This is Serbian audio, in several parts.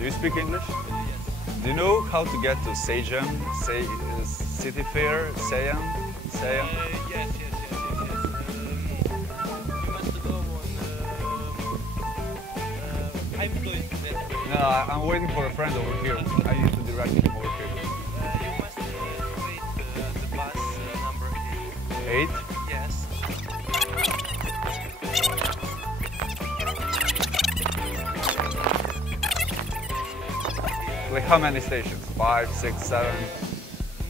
Do you speak English? Do you know how to get to Sejam, City Fair, Sejam? Yes. You must go on. I'm going to that. No, I'm waiting for a friend over here. I need to direct him over here. You must wait the bus number 8? Yes. Like how many stations? 5, 6, 7?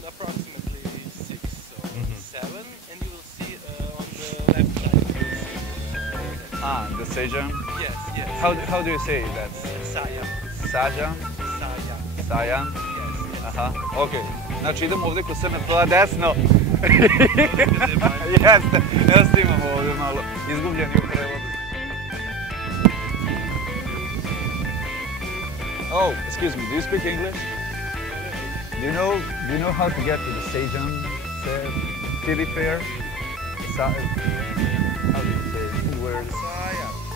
Approximately 6 or 7, and you will see on the left side. The Sejam? Yes. How do you say that? Sajam. Sajam? Sajam? Yes. Aha, okej. Znači idemo ovdje kod SNP-a desno. Jeste, imamo ovdje malo izgubljeni u prevodu. Oh, excuse me, do you speak English? Do you know how to get to the Sejam City Fair? How do you say it? Two words.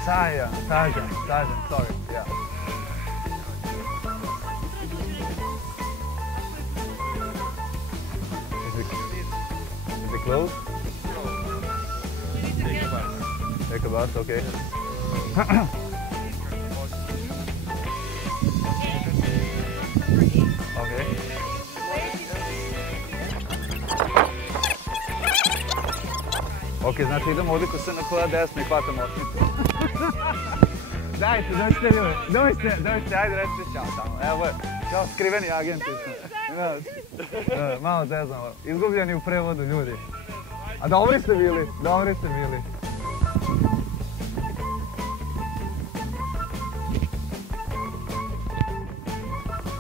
Sajam, sorry, yeah. Is it closed? Take a bus, okay. Okay. Ok, znači idemo ovdje kod SNP-a desno i hvatamo osmicu. Dajte, dođite ljudi, dođite, ajde recite čao tamo. Evo je, kao skriveni agenti smo. Malo zeznamo, izgubljeni u prevodu ljudi. A dobri ste bili.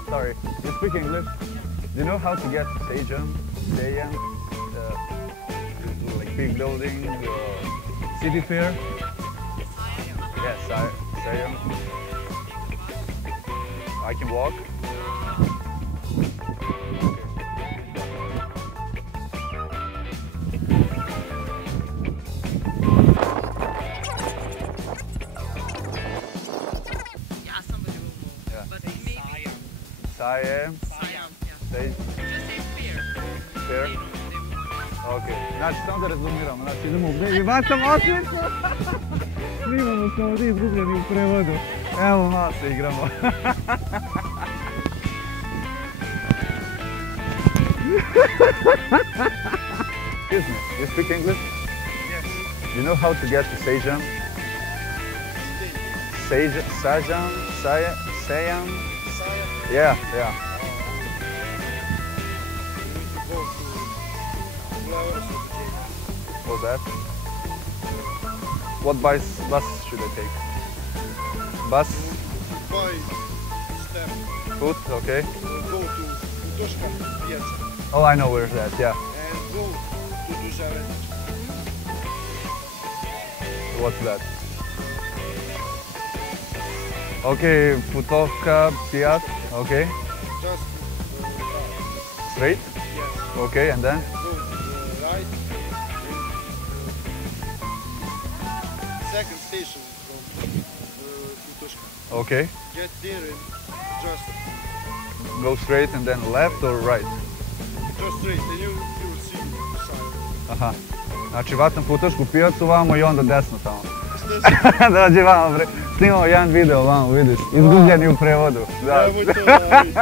Sorry, you speak English? Do you know how to get to Sejam, like big building, City Fair? Yes, Sejam. I can walk. Yeah, somebody will know. Yeah. But maybe Sajam. Sajam, yeah. Sej- Just say fair. Fair? They will. Ok, znači samo da rezumiramo, znači idemo ovdje i bacamo osmicu. Snimamo se ovdje izgubljeni u prevodu. Evo malo se igramo. Excuse me, you speak English? Yes. Do you know how to get to Sejam? Sajam? Yeah. What's that? What bus should I take? Bus? By step, Foot? Okay. go to Utoshka Piazza Oh, I know where's that, yeah. and go to Dužave. What's that? Okay, Putovka, Piat, okay. Just Straight? yes, Okay, and then? go right. Second station from Utoshka. Okay. Get there and just Go straight and then left or right? straight and you will see sign. Aha. Znači vatam Putošku pijacu vamo i onda desno tamo. Dođi vamo, snimamo jedan video vamo, vidiš. Izgubljeni u prevodu. Da. Nemoj to raditi.